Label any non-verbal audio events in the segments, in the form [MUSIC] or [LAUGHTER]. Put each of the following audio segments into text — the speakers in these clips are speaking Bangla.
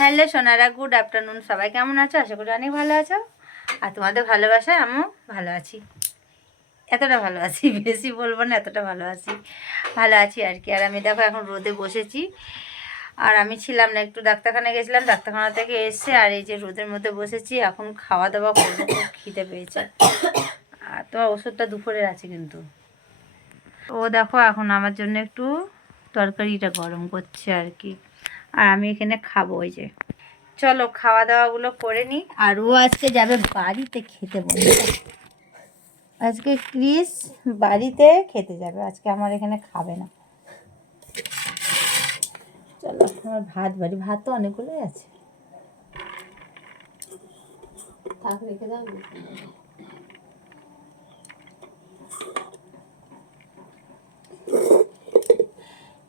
হ্যালো সোনারা গুড আফটারনুন সবাই কেমন আছো? আশা করি অনেক ভালো আছো। আর তোমাদের ভালোবাসায় আমিও ভালো আছি। এতটা ভালো আছি, [LAUGHS] বেশি বলব না, এতটা ভালো আছি। ভালো আছি আর কি। আর আমি দেখো এখন রোদে বসেছি। আর আমি ছিলাম না, একটু ডাক্তারখানায় গেছিলাম, ডাক্তারখানা থেকে এসে আর এই যে রোদের মধ্যে বসেছি, এখন খাওয়া দাওয়া করব খিদে পেয়েছে। আর তোমার ওষুধটা দুপুরের আছে কিন্তু। ও দেখো এখন আমার জন্য একটু তরকারিটা গরম করছে আর কি। আর আমি এখানে খাব, ওই যে। চলো খাওয়া দাওয়াগুলো করে নিই। আর ও আজকে যাবে বাড়িতে খেতে বলবে আজকে ক্রিস বাড়িতে খেতে যাবে, আজকে আমার এখানে খাবে না। চলো, আমার ভাত বাড়ি, ভাত তো অনেকগুলোই আছে। থাক, রেখে দাও।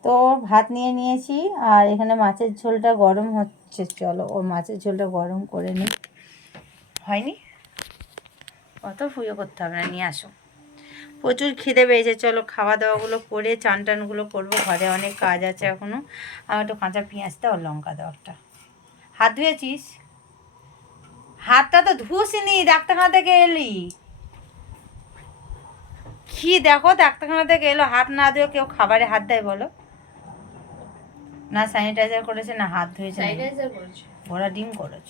তো ভাত নিয়ে নিয়েছি, আর এখানে মাছের ঝোলটা গরম হচ্ছে, চলো ও মাছের ঝোলটা গরম করে নিই হয়নি? অত ফুয়ে করতে হবে না, নিয়ে আসো। প্রচুর খিদে পেয়েছে, চলো খাওয়া দাওয়াগুলো করে চান টানগুলো করব, ঘরে অনেক কাজ আছে এখনও আমার একটু কাঁচা পেঁয়াজ দাও, লঙ্কা দাও একটা। হাত ধুয়েছিস? হাতটা তো ধুসিনি, ডাক্তারখানা থেকে এলি। কি দেখো, ডাক্তারখানা থেকে এলো, হাত না ধুয়ে কেউ খাবারে হাত দেয় বলো। না স্যানিটাইজার করেছে না হাত ধুয়েছে। স্যানিটাইজার করেছ। ভরা ডিম করেছ।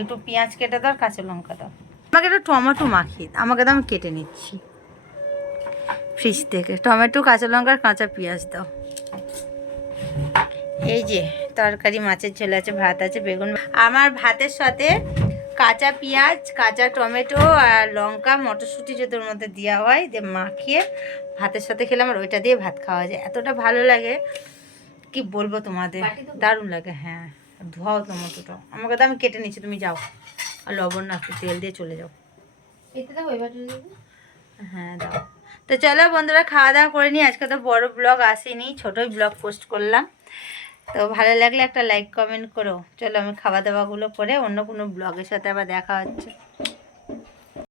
একটু পেঁয়াজ কেটে দাও কাঁচা লঙ্কা দাও। আমাকে একটু টমেটো মাখিয়ে। আমাকে দাও আমি কেটে নিচ্ছি। ফ্রিজ থেকে। টমেটো কাঁচা লঙ্কা কাঁচা পেঁয়াজ দাও। এই যে তরকারি মাছের ঝোল আছে ভাত আছে বেগুন আমার ভাতের সাথে কাঁচা পেঁয়াজ কাঁচা টমেটো আর লঙ্কা মটরশুঁটি যদি ওর মধ্যে দেওয়া হয় দিয়ে মাখিয়ে ভাতের সাথে খেলে আমার ওইটা দিয়ে ভাত খাওয়া যায়। এতটা ভালো লাগে। কি বলব তোমাদের? দারুণ লাগে হ্যাঁ। ধোয়াও টমেটোটা আমাকে তো আমি কেটে নিচ্ছি তুমি যাও। আর লবণ না একটু তেল দিয়ে চলে যাও। হ্যাঁ দাও। তো চলো বন্ধুরা খাওয়া দাওয়া করে নিই। আজকে তো বড় ব্লগ আসেনি ছোটোই ব্লগ পোস্ট করলাম। তো ভালো লাগলে একটা লাইক কমেন্ট করো। চলো আমি খাওয়া দাওয়াগুলো করে অন্য কোনো ব্লগের সাথে আবার দেখা হচ্ছে।